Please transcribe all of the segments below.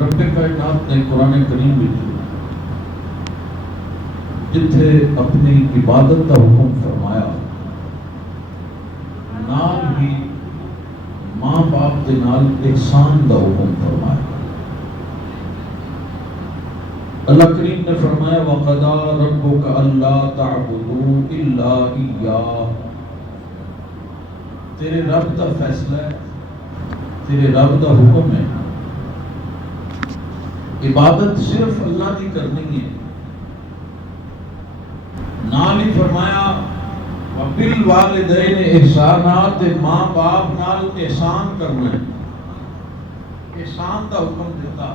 رب کائنات نے قرآن کریم میں جتھے اپنی عبادت کا حکم فرمایا نال ہی ماں باپ کے نال احسان کا حکم فرمایا. اللہ کریم نے فرمایا وَقَضَىٰ رَبُّكَ أَلَّا تَعْبُدُوا إِلَّا إِيَّاهُ. تیرے رب کا فیصلہ ہے، تیرے رب کا حکم ہے، عبادت صرف اللہ کی کرنی ہے. نال ہی فرمایا وَبِالْوَالِدَيْنِ احسانات، ماں باپ نال احسان کرنا ہے. احسان کا حکم دیتا.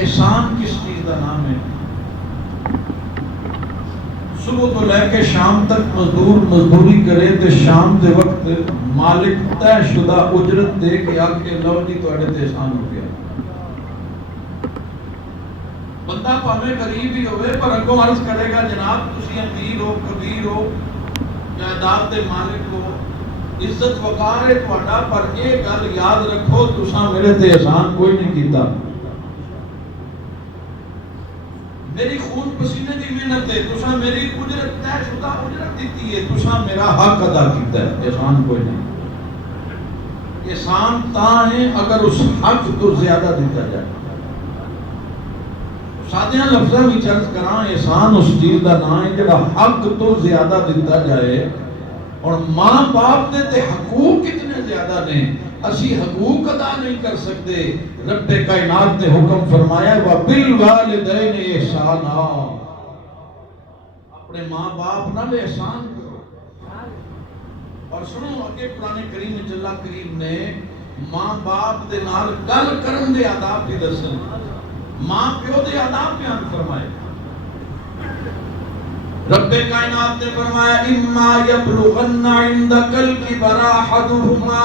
احسان کس چیز کا نام ہے؟ صبح تو لے کے شام تک مزدور مزدوری کرے تو شام کے وقت مالک طے شدہ اجرت دے کے آ کے لو جی تواڈے تے احسان ہو گیا. بندہ پاویں غریب ہی ہوئے پر اگوں عرض کرے گا جناب تسی امیر ہو، کبیر ہو، جائیداد دے مالک ہو، عزت وقار ہے تہاڈا، پر یہ گل یاد رکھو تساں میرے تے احسان کوئی نہیں کیتا. میری خون پسینے دی محنت ہے، تساں میری اجرت طے شدہ اجرت دیتی ہے، تساں میرا حق ادا کیتا ہے. احسان کوئی نہیں. احسان تاں ہے اگر اس حق تو زیادہ دیتا جائے. سادیاں لفظاں وچ عرض کراں احسان اس چیز دا نام ہے جڑا حق تو زیادہ دیتا جائے. اور ماں باپ دے تے حقوق کتنے زیادہ نے، اسی حقوق ادا نہیں کر سکتے. رب کائنات نے حکم فرمایا وَبِالْوَالِدَيْنِ احسانا، اپنے ماں باپ نال احسان کرو. اور سنو اگے قرآن کریم میں اللہ کریم نے ماں باپ دے نال گل کرن دے آداب بھی دسن، ماں پیو دے آداب بیان فرمائے. رب کائنات نے فرمایا اما یبلغن عندک الکبر احدہما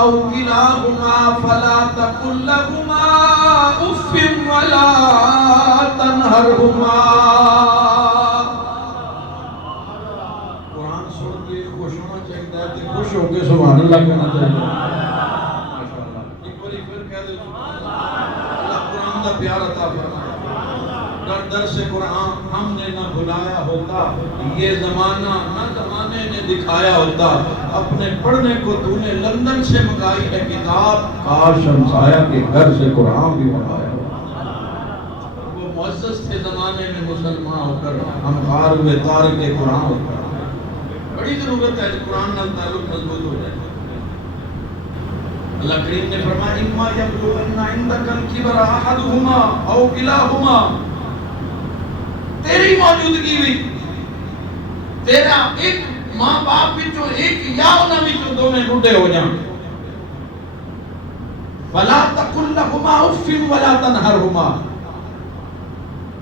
او کلاہما فلا تقل لہما اف ولا تنہرہما. قرآن سن کے خوش ہونا چاہیے تے خوش ہو کے سبحان اللہ کہنا چاہیے. ماشاءاللہ ایک بار پھر کہہ دے سبحان اللہ. اللہ قرآن کا پیار عطا فرمائے. درس قرآن ہم نے نہ بھلایا ہوتا، یہ زمانہ نہ زمانے نے دکھایا ہوتا. اپنے پڑھنے کو تو نے لندن سے منگائی ہے کتاب، کاش ہمسایہ کے گھر سے قرآن بھی منگایا ہوتا. وہ معزز تھے زمانے میں مسلمان ہو کر، ہم غار ہوئے تارک قرآن ہو کر. بڑی ضرورت ہے قرآن نال تعلق مضبوط ہو جائے. اللہ کریم نے فرمایا اما یبلغن عندک الکبر احدہما او کلاہما. تیری موجودگی بھی تیرا ایک ماں باپ وچوں ایک یا انہاں وچوں دوویں بڈھے ہو جان فلا تقل لهما اف ولا تنهرهما.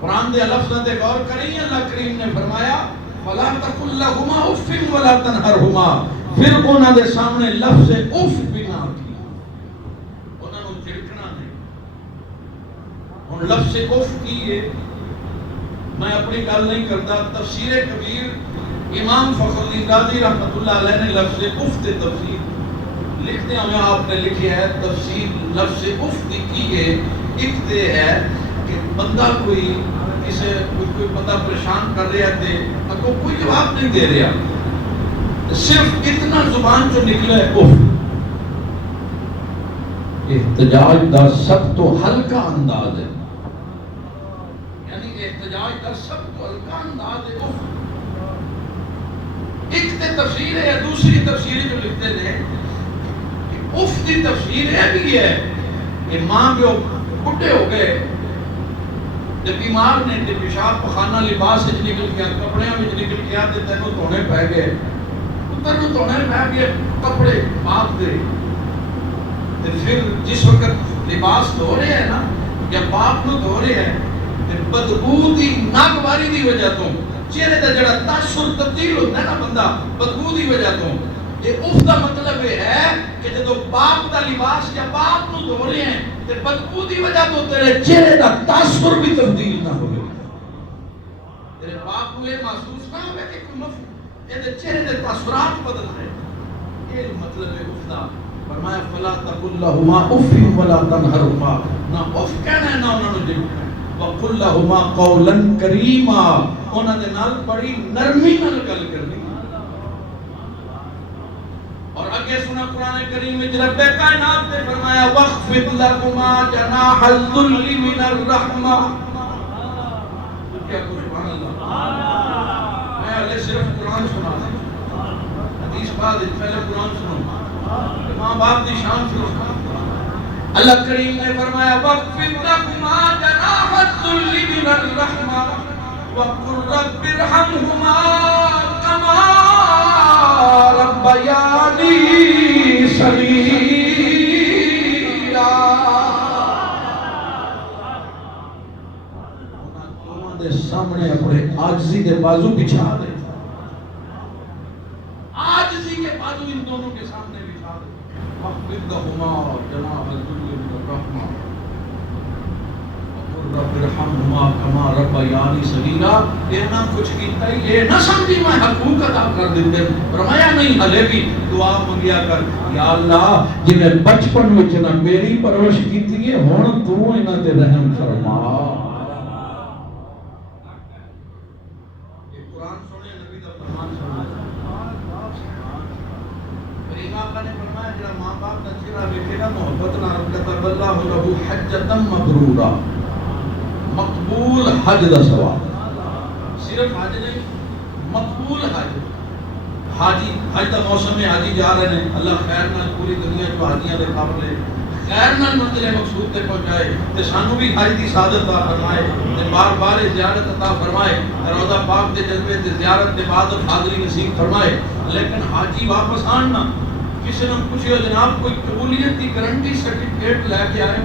قرآن دے لفظاں تے غور کریں. اللہ کریم نے فرمایا فلا تقل لهما اف ولا تنهرهما. پھر انہاں دے سامنے لفظ اف بھی نہ آکھی، انہاں نوں جھڑکنا نہیں. ہن لفظ اف کی ہے، میں اپنی گل نہیں کرتا. تفسیر کبیر امام فخر الدین رازی رحمۃ اللہ علیہ نے لفظ اف تے تفسیر لکھتے ہیں. آپ نے لکھی ہے تفسیر لفظ اف کی ہے. ایک تے ہے کہ بندہ کوئی کسے کوئی بندہ پریشان کر رہا تے اگوں کوئی جواب نہیں دے رہا، صرف اتنا زبان چوں نکلا ہے اف. احتجاج دا سب تو ہلکا انداز ہے، احتجاج کا سب تو ہلکا انداز ہے اف. ایک تے تفسیر ہے، دوسری تفسیر جو لکھتے ہیں کہ اف کی تفسیر ہے بھی ہے کہ ماں جو بڈھے ہو گئے تے بیمار نے تے پیشاب پخانہ لباس وچ نکل گیا، کپڑیاں وچ نکل گیا تے تینوں دھونے پے گئے، پتر نوں دھونے پے گئے کپڑے باپ دے. تے پھر جس وقت لباس دھو رہے ہیں نا یا باپ نوں دھو رہے ہیں بدبو دی ناگواری دی وجہ تو چہرے دا جڑا تاثر تبدیل ہوتا ہے نا بندہ بدبو دی وجہ تو. یہ اف دا مطلب یہ ہے کہ جدو باپ دا لباس یا باپ نو دھو رہے ہیں تے بدبو دی وجہ تو تیرے چہرے دا تاثر بھی تبدیل نہ ہوئے. تیرے باپ کو یہ محسوس نہ ہوئے کہ کوئی چہرے دے تاثرات بدل رہے. یہ مطلب ہے اف دا. فرمایا فلا تقل لهما اف ولا تنهرهما، نہ اف کہنا ہے نہ انہوں نے ڈٹنا ہے، وقل لهما قولا کریما، انہوں نے نال بڑی نرمی نال گل کرنی۔ اور آگے سنا قرآن کریم میں رب کائنات نے فرمایا وَخْفِضْ لَكُمَا جَنَاحَ الذُّلِّ مِنَ الرَّحْمَةِ۔ کیا کچھ سبحان اللہ، میں علیہ صرف قرآن سنا دیں، حدیث بعد پہلے قرآن سنو، ماں باپ دی شان سنو۔ اللہ کریم نے فرمایا وَخْفِضْ لَكُمَا جَنَاحَ الذُّلِّ مِنَ الرَّحْمَةِ وَقُلْ رَبِّ ارْحَمْهُمَا كَمَا ربیانی صغیرا۔ انہاں دے سامنے اپنے عاجزی دے بازو بچھا دے، عاجزی کے بازو ان دونوں کے سامنے بچھا دے۔ وَخْفِضْ لَهُمَا جَنَاحَ الذُّلِّ مِنَ الرَّحْمَةِ رب ارحمہما کما ربیانی صغیرا۔ یہ نہ کچھ کیتا ہی یہ نہ سمجھی میں حقوق ادا کر دیتے، فرمایا نہیں، ہلے بھی دعا منگیا کر، یا اللہ جی میں بچپن وچ نہ میری پرورش کیتی ہے، ہن تو انہاں تے رحم فرما۔ یہ قرآن سنے، نبی دا فرمان سنے۔ میری آقا نے فرمایا جڑا ماں باپ دا چہرہ ویکھے نا محبت نال كتب اللہ لہ حجۃ مبرورا، مقبول حج دا ثواب، صرف حج نہیں، مقبول حج۔ حاجی حج دا موسم ہے، حاجی جا رہے ہیں، اللہ خیر نال پوری دنیا جو حاجیاں دے قابلے خیر نال منزل مقصود تے پہنچائے، تے سانو بھی حج دی سعادت عطا فرمائے، تے بار بار زیارت عطا فرمائے، روضہ پاک دے جلوے تے زیارت دے بعد حاضری نصیب فرمائے۔ لیکن حاجی واپس آنا، کسی نے پوچھو جناب کوئی قبولیت کی گارنٹی سرٹیفکیٹ لے کے آئے؟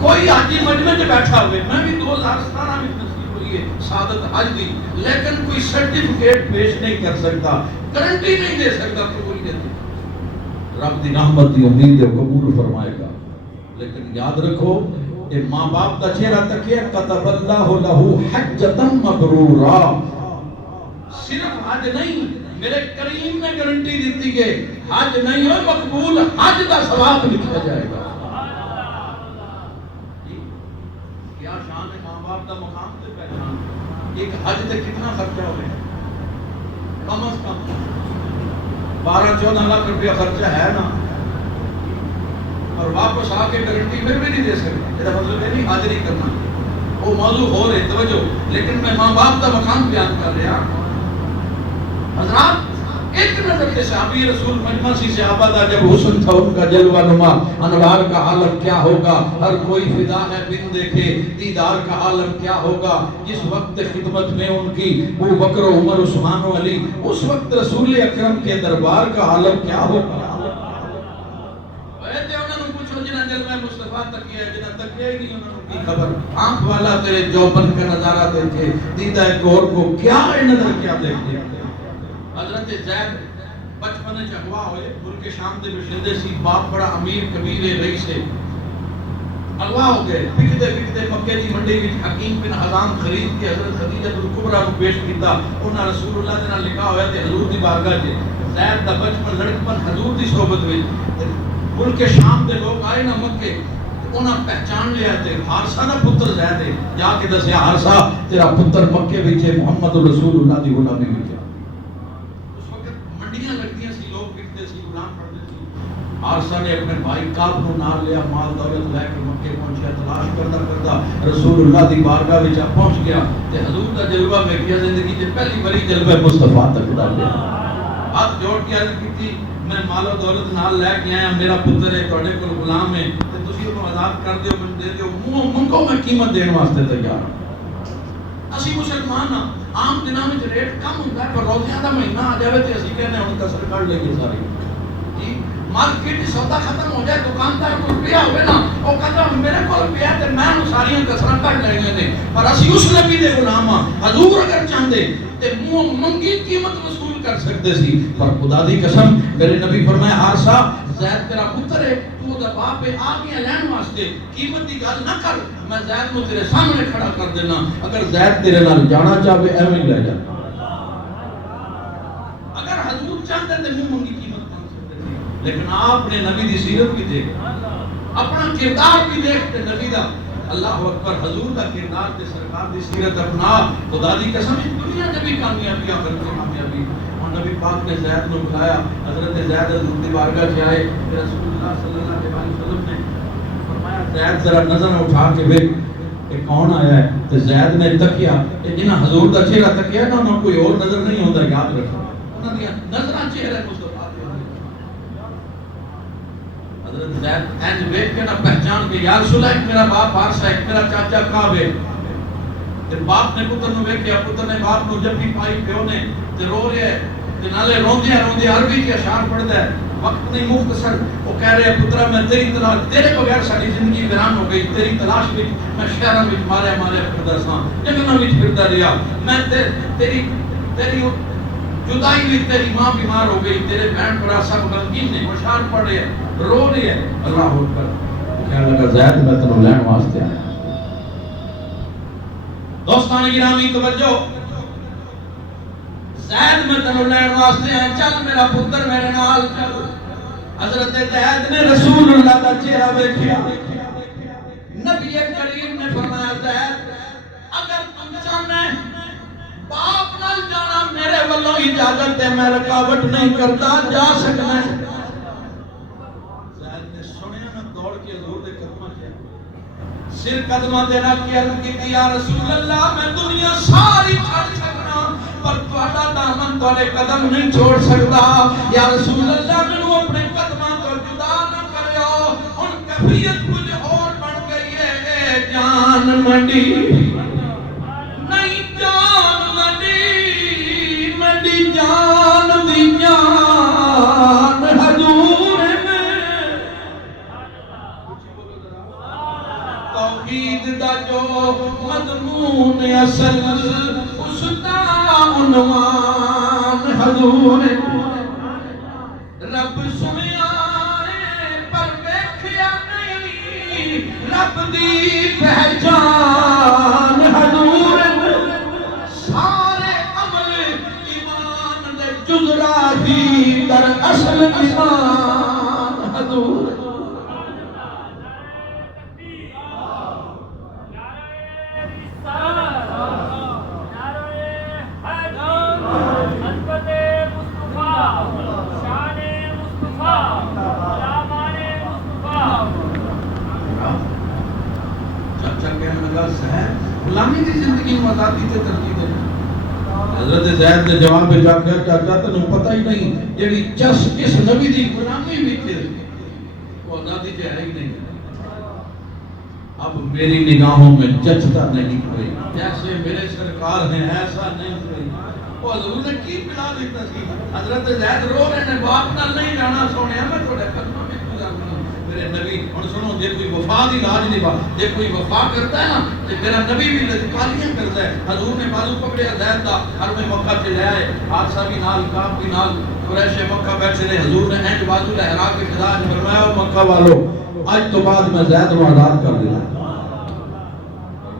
کوئی حاجی مجمع میں بیٹھا ہوئے، میں بھی 2017 میں نصیب ہوئی ہے سعادت حج دی، لیکن کوئی سرٹیفکیٹ پیش نہیں کر سکتا، گارنٹی نہیں دے سکتا قبولیت کی۔ رب دی رحمت دی امید ہے قبول فرمائے گا، لیکن یاد رکھو کہ ماں باپ کا چہرہ تکیہ کتب اللہ لہ حجۃ مبرورا، صرف حج نہیں، میرے کریم نے گارنٹی دیتی کہ حج نہیں ہو مقبول حج کا ثواب لکھا جائے گا۔ کیا شان ہے ماں باپ کا مقام سے پہچان، ایک حج سے کتنا خرچہ ہوئے، کم از کم 12-14 لاکھ روپیہ خرچہ ہے نا، اور واپس آ کے گارنٹی پھر بھی نہیں دے سکتا، میرا مطلب ہے نہیں حاضری کرنا، وہ موضوع ہو رہے توجہ، لیکن میں ماں باپ کا مقام بیان کر رہا۔ حضرات ایک نظر کے صحابی رسول مجمع سی صحابہ دا جب حسن تھا ان کا جلوہ نما، انوار کا عالم کیا ہوگا، ہر کوئی فدا ہے بن دیکھے، دیدار کا عالم کیا ہوگا، جس وقت خدمت میں ان کی ابو بکر و عمر عثمان و علی، اس وقت رسول اکرم کے دربار کا عالم کیا ہوگا۔ ویسے انہوں نے پوچھو جنہ جلوہ مصطفیٰ تکیہ ہے، جنہ تکیہ ہی نہیں انہوں کی خبر، آنکھ والا تیرے جوبن کا نظارہ دیکھے، دیدہ گور کو کیا ہے نظر کیا دیکھے۔ حضرت زید بچپن اغوا ہوئے، ملک شام دے بشندے سی، باپ بڑا امیر کبیر رئیس ہے، اغوا ہو گئے، پکتے پکتے مکے دی منڈی وچ حکیم بن حزام خرید کے حضرت خدیجہ الکبریٰ کو پیش کیتا، انہاں رسول اللہ دے نال لکھا ہویا تے حضور دی بارگاہ وچ زید دا بچپن لڑکپن حضور دی صحبت وچ، ملک شام دے لوگ آئے نا مکے، انہاں پہچان لیا تے حارثہ دا پتر زید ہے، جا کے دسیا حارثہ تیرا پتر مکے وچ ہے، محمد رسول اللہ دی غلامی وچ۔ حارثہ نے اپنے بھائی کعب کو نال لیا، مال دولت لے کے مکے پہنچیا، تلاش کرتا کرتا رسول اللہ دی بارگاہ وچ پہنچ گیا تے حضور دا جلوہ ویکھیا، زندگی تے پہلی باری جلوہ مصطفیٰ تک دا لیا، ہاتھ جوڑ کے عرض کیتی میں مال و دولت نال لے کے آیا، میرا پتر ہے تواڈے کول غلام ہے تے تسی انہوں آزاد کر دیو، مجھے دے دیو، منگو میں قیمت دین واسطے تیار ہوں۔ اسی مسلمان ہاں، عام دنوں وچ ریٹ کم ہوندا ہے، پر روزیاں دا مہینہ آ جاوے تے اسی کہنے ہن کسر کر لے گی ساری جی، مارکیٹ سودا ختم ہو جائے، دکاندار کو روپیہ ہوئے نا، وہ کہتا میرے کو روپیہ تے میں ساریاں کسراں کٹ لینیاں نے، پر اسی اس نبی دے غلام ہاں، حضور اگر چاہندے تے منہ منگی قیمت وصول کر سکتے سی، پر خدا دی قسم میرے نبی فرمایا حارثہ زید تیرا پتر ہے، تو دا باپ ہے، آ گیا لین واسطے، قیمت دی گل نہ کر، میں زید نو تیرے سامنے کھڑا کر دینا، اگر زید تیرے نال جانا چاہے ایویں لے جا۔ اگر حضور چاہتے تے منہ منگی قیمت لیکن آپ نے نبی دی سیرت بھی دیکھ، اپنا کردار بھی دیکھتے نبی دا، اللہ اکبر، حضور دا کردار تے سرکار دی سیرت اپنا، خدا دی قسم دنیا نے بھی کامیابی آخرت میں کامیابی۔ اور نبی پاک نے زید کو بلایا، حضرت زید حضور دی بارگاہ سے آئے، رسول اللہ صلی اللہ علیہ وسلم نے فرمایا زید ذرا نظر اٹھا کے دیکھ کہ کون آیا ہے، تو زید نے تکیا کہ جنہاں حضور دا چہرہ تکیا نا انہوں کوئی اور نظر نہیں ہوتا، یاد رکھو انہوں نے نظرہ چہرہ مصطفیٰ دے۔ حضرت زید اینج ویکھ کے نہ پہچان کے یا رسول اللہ میرا باپ حارثہ ہے، میرا چاچا کعب ہے۔ تے باپ نے پتر نو ویکھیا، پتر نے باپ نو جب بھی پائی پیو نے تے رو رہا ہے، تے نالے روندے روندے عربی کے اشعار پڑھدا ہے، وقت نہیں مختصر، وہ کہہ رہے ہیں پترا میں تیری تلاش، تیرے بغیر ساری زندگی ویران ہو گئی، تیری تلاش وچ میں شہراں وچ مارے پھردا ساں، جنگلاں وچ پھردا رہیا، میں تیری جدائی بھی، تیری ماں بیمار ہو گئی، تیرے بہن بڑا سب غمگین نے، اشعار پڑھ رہے ہیں، رو رہے ہیں۔ اللہ اکبر، کہنے لگا زید میں تینوں لین واسطے آیا۔ دوستان گرامی توجہ، زید میں تینوں لین واسطے آیا، چل میرا پتر میرے نال چل۔ حضرت زید نے رسول اللہ کا چہرہ دیکھا، نبی کریم نے فرمایا زید اگر تم چاہنا باپ نال جانا میرے والوں اجازت ہے، میں رکاوٹ نہیں کرتا، جا سکنا ہے۔ زید نے سنیا نہ دوڑ کے حضور دے قدماں کیا، سر قدماں دے رکھ کے عرض کی یا رسول اللہ میں دنیا ساری چھڑ سکنا پر تہاڈا دامن تہاڈے قدم نہیں چھوڑ سکتا، یا رسول اللہ مینوں اپنے قدماں تو جدا نہ کریو، ہن کیفیت کچھ اور بن گئی ہے، جان منڈی نہیں، جان منڈی منڈی جان دی جان حضور میں، توحید دا جو مضمون اصل اس دا عنوان حضور میں، رب سنیا پر ویکھیا نہیں، رب دی پہچان حضور میں، سارے عمل ایمان دے جزرا ہی در اصل ایمان حضور۔ غلامی کی زندگی میں آزادی سے ترجیح دے۔ حضرت زید نے جواب میں جا کے چاچا تنوں پتہ ہی نہیں جیڑی جس اس نبی دی غلامی وچ وہ آزادی تے ہے ہی نہیں، اب میری نگاہوں میں جچتا نہیں کوئی، جیسے میرے سرکار ہیں ایسا نہیں کوئی۔ وہ حضور نے کی پلا دیتا سی، حضرت زید رو رہے نے باپ نال نہیں جانا، سونیا میں تھوڑے قدموں میں گزارنا میرے نبی۔ اور سنو جے کوئی وفا دی لاج نہیں بات، جے کوئی وفا کرتا ہے نا تے میرا نبی بھی لذکاریاں کرتا ہے۔ حضور نے بازو پکڑیا زید دا، حرم مکہ سے لے آئے، حادثہ بھی نال، کعب بھی نال، قریش مکہ بیٹھے رہے، حضور نے اینج بازو لہرا کے خدا نے فرمایا مکہ والو آج تو بعد میں زید کو آزاد کر دیا،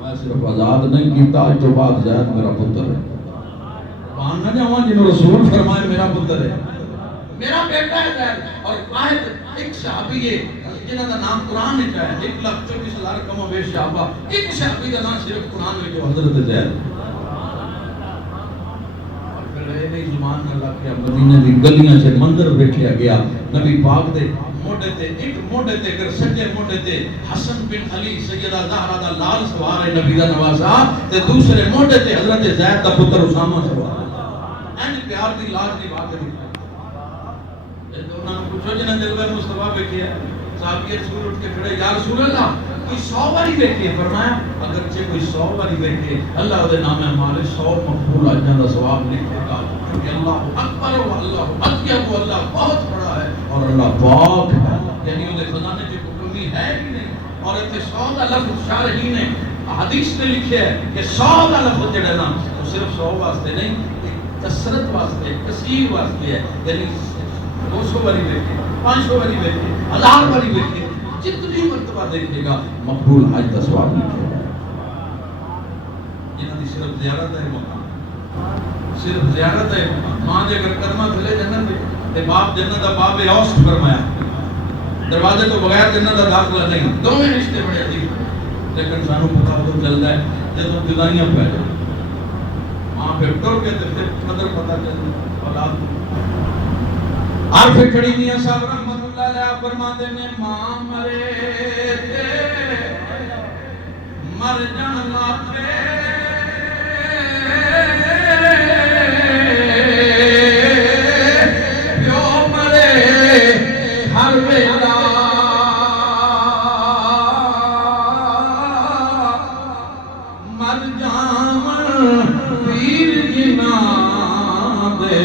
میں صرف آزاد نہیں کیتا، آج تو بعد زید میرا پتر ہے۔ وہاں نہ جاؤں جنہوں رسول فرمائے میرا پتر ہے، میرا بیٹا ہے زید۔ اور واحد ایک صحابی ہے جنہاں دا نام قرآن میں ہے، 1,24,000 کم و بیش صحابہ، ایک صحابی دا نام صرف قرآن میں جو حضرت زید۔ اور پھر رہے نہیں زمان نہ لگ گیا، مدینہ دی گلیاں سے مندر بیٹھیا گیا، نبی پاک دے موڈے تے ایک موڈے تے کر سجے موڈے تے حسن بن علی سیدہ زہرا دا لال سوار ہے نبی دا نواسا، تے دوسرے موڈے تے حضرت زید دا پتر اسامہ سوار ہے۔ این پیار دی لاج دی بات ہے۔ انہوں نے پوچھو جنہیں دل میں مصطفیٰ بیٹھے ہے، صحابی رسول اٹھ کے کھڑے، یا رسول اللہ کوئی 100 باری بیٹھے، فرمایا اگرچہ کوئی 100 باری بیٹھے اللہ دے نام ہمارے 100 مقبول اجرا دا ثواب لکھے گا، کیونکہ اللہ اکبر و اللہ اطیب و اللہ بہت بڑا ہے اور اللہ پاک ہے، یعنی وہ خزانے کی کوئی کمی ہے ہی نہیں۔ اور اتنے 100 کا لفظ شارحین نے حدیث نے لکھے ہے کہ 100 کا لفظ جڑا نا وہ صرف 100 واسطے نہیں، کثرت واسطے، کثیر واسطے ہے، یعنی 200 باری بیٹھے، 500 باری بیٹھے، 1000 باری بیٹھے، جتنی مرتبہ دیکھے گا مقبول حج کا ثواب لکھے گا۔ جنہاں دی صرف زیارت ہے مقام، صرف زیارت ہے ماں دے اگر قدمہ تھلے جنت میں تے باپ جنت دا باب اوس فرمایا دروازے تو بغیر جنت دا داخلہ نہیں. دونوں رشتے بڑے عجیب ہیں لیکن سانو پتہ تو چلتا ہے جب جدائیاں پہ جائیں وہاں پہ ٹر کے تو پھر قدر پتہ چلتا اولاد. عارف کھڑی میاں صاحب رحمت اللہ علیہ فرماتے نے ماں مرے تے مر جانا تے پیو مرے ہر ویلا مر جاون پیر جنا دے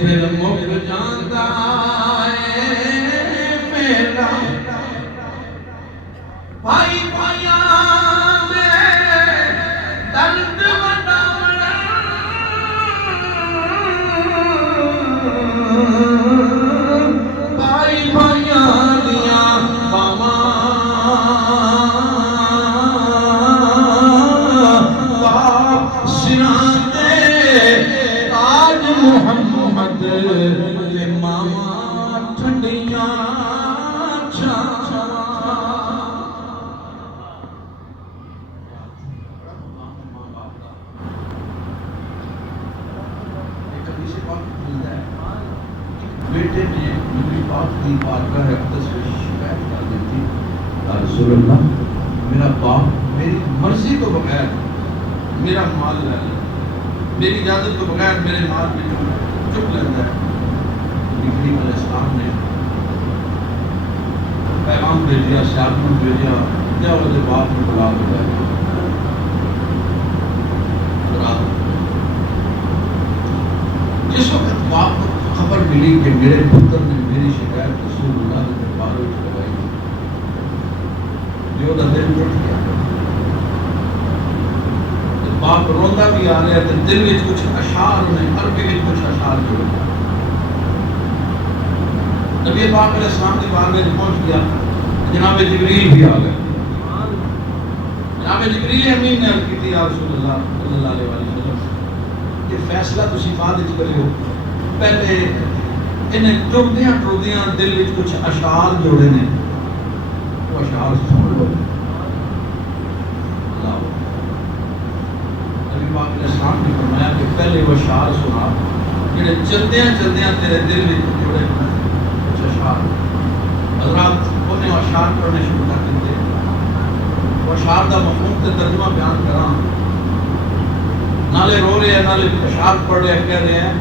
پھر مک جاندا اے میرا بھائی بھائیاں درد وڈاونا بھائی بھائیاں دیاں باواں باپ سراں تے تاج محمد تے ماواں ٹھنڈیاں چھاواں. بیٹے نے نبی پاک کی بارگاہ اقدس میں شکایت کر دی تھی یا رسول اللہ میرا باپ میری مرضی تو بغیر میرا مال لے لے میری اجازت تو بغیر میرے مال میں چپ لیتا ہے. کریم علیہ السلام نے پیغام بھیجا سیاقوں بھیجا کیا وہ باپ نے بلا کے جس وقت باپ کو خبر ملی کہ میرے پتر نے میری شکایت رسول اللہ کے دربار میں لگائی جو دا دل ٹوٹ گیا. باپ روندا بھی آ رہا ہے تو دل میں کچھ اشعار میں عربی میں کچھ اشعار جوڑ گیا. نبی پاک علیہ السلام کے بار میں پہنچ گیا جناب جبریل بھی آ گئے. جناب جبریل امین نے عرض کی تھی یا رسول اللہ صلی اللہ علیہ وسلم یہ فیصلہ تسی بعد وچ کریو پہلے انہیں ٹردیاں دل وچ کچھ اشعار جوڑے نے وہ اشعار سن لو. اللہ نبی پاک علیہ السلام نے فرمایا کہ پہلے وہ اشعار سنا جڑے چلدیاں تیرے دل وچ جوڑے کچھ اشعار. حضرات انہیں اشعار پڑھنے شروع کر دیتے. وہ اشعار دا مفہوم تے ترجمہ بیان کراں نالے رو رہے ہیں نالے اشعار پڑھ رہے ہیں کہہ رہے ہیں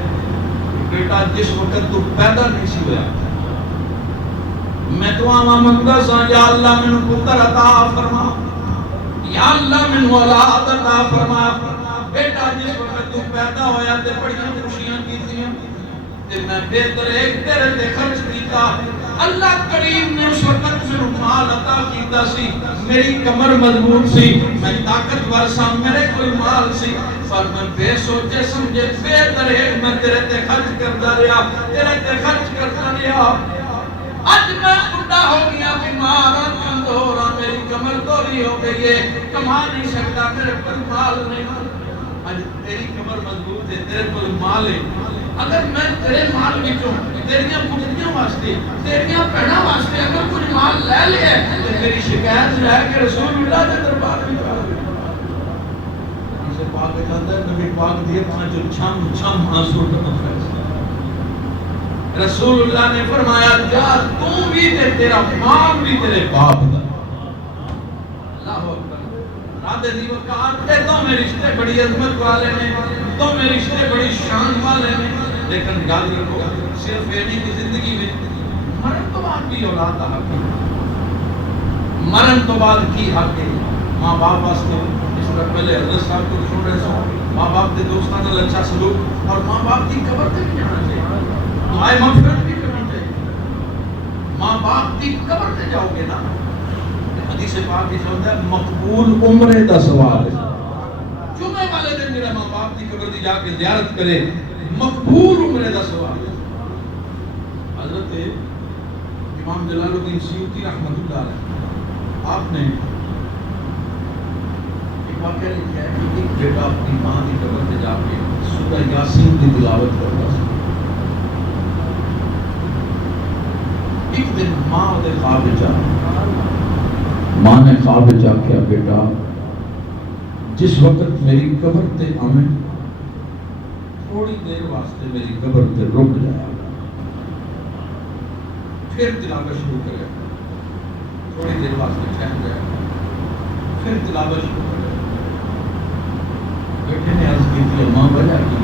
بیٹا جس وقت تو پیدا نہیں سی ہوا میں دعا منگدا سا یا اللہ مینوں پتر عطا فرما یا اللہ مینوں اولاد عطا فرما. بیٹا جس وقت تو پیدا ہویا تے بڑیاں خوشیاں کیتیاں تے میں بہتر ایک تیرے تے خرچ کیتا. اللہ کریم نے اس وقت مینوں مال عطا کیتا سی میری کمر مضبوط سی میں طاقتور سا میرے کوئی مال سی پر میں بے سوچے سمجھے بہتر ایک میں تیرے تے خرچ کرتا رہا تیرے تے خرچ کرتا رہا. اج میں بڑھا ہو گیا بیمار ہوں کمزور ہوں میری کمر دوری ہو گئی ہے کما نہیں سکتا میرے کوئی مال نہیں. اج تیری کمر مضبوط ہے تیرے کوئی مال ہے اگر میں تیرے مال وچوں تیریاں پتریاں واسطے تیریاں بہناں واسطے اگر کچھ مال لے لیا تو میری شکایت لے کے رسول اللہ کے دربار میں جا اسے پاک کہتا ہے نبی پاک دیے جو چھم چھم آنسو کا فیصلہ. رسول اللہ نے فرمایا جا تو بھی تے تیرا مال بھی تیرے باپ دا. اللہ اکبر. رات دی وقات تے تو میرے رشتے بڑی عظمت والے نے تو میرے رشتے بڑی شان والے نے لیکن یاد رکھو صرف یہ نہیں کہ زندگی میں مرن تو بعد بھی اولاد کا حق ہے. مرن تو بعد کی حق ہے. ماں باپ واسطے اس طرح پہلے حضرت صاحب کو سن رہے سو ماں باپ کے دوستوں کا اچھا سلوک اور ماں باپ کی قبر تک بھی جانا چاہیے. دعائے مغفرت بھی کرنی چاہیے. ماں باپ کی قبر تے جاؤ گے نا حدیث پاک کی ہوتا ہے مقبول عمرے دا ثواب ہے. جمعے والے دن میرا ماں باپ کی قبر دی جا کے زیارت کرے مقبول عمرے دا ثواب ہے. حضرت امام جلال الدین سیوطی رحمۃ اللہ علیہ آپ نے ایک واقعہ لکھا ہے کہ ایک بیٹا اپنی ماں کی قبر پہ جا کے سورہ یاسین کی تلاوت کرتا ہے. ایک دن ماں دے خواب وچ ماں نے خواب وچ آکھیا بیٹا جس وقت میری قبر تے آویں تھوڑی دیر واسطے میری قبر تے رک جایا پھر تلاوت شروع کرے تھوڑی دیر واسطے ٹھہر جائے پھر تلاوت شروع کرے بیٹے نے عرض کی تھی ماں وجہ کی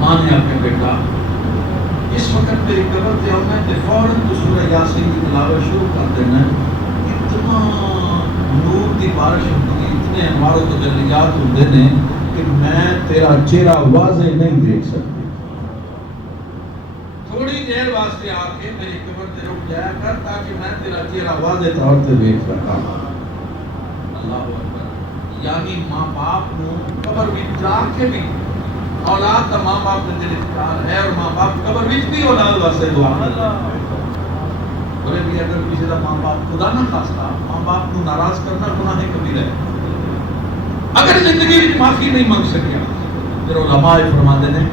ماں نے اپنے بیٹا اس وقت میری قبر تے آنا تے فوراً تو سورہ یاسین کی تلاوت شروع کر دینا اتنا نور کی بارش ہوتی اتنے انوار و تجلیات ہوتے ہیں کہ میں تیرا چہرہ واضح نہیں دیکھ سکتی تھوڑی دیر واسطے آ کے میری قبر تے رک جایا کر تاکہ میں تیرا چہرہ واضح طور سے دیکھ سکا اللہ اکبر یعنی ماں باپ نو قبر میں جا کے بھی اولاد کا ماں باپ کا دل اختیار ہے اور ماں باپ قبر میں بھی اولاد واسطے دعا کرتے ہیں بولے بھی اگر کسی کا ماں باپ خدا نہ خاصا ماں باپ کو ناراض کرنا گناہ کبیرہ ہے اگر زندگی میں معافی نہیں مانگ سکیا پھر علماء فرماتے ہیں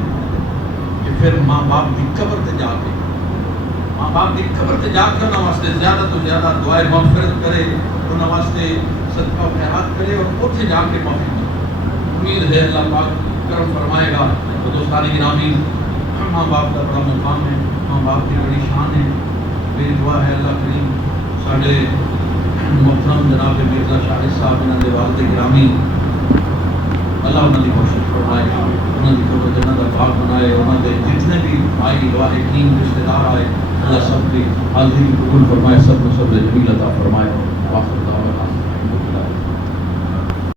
کہ پھر ماں باپ کی قبر تے جا کے ماں باپ کی قبر تے جا کے انہاں واسطے زیادہ تو زیادہ دعائے مغفرت کرے انہاں واسطے صدقہ و خیرات کرے اور اتنے جا کے معافی مانگے امید ہے اللہ پاک کرم فرمائے گا تو دوستان گرامی ماں باپ کا بڑا مقام ہے ماں باپ کی بڑی شان ہے میری دعا ہے اللہ کریم ساڈے محترم جناب مرزا شاہد صاحب انہوں نے والد گرامی اللہ انہوں کی کوشش فرمائے انہوں کی قبر جنت کا باغ بنائے انہوں کے جتنے بھی بھائی لاحقین رشتہ دار آئے اللہ سب کی حاضری قبول فرمائے سب کو سب جمیل عطا فرمائے واخر دعوانا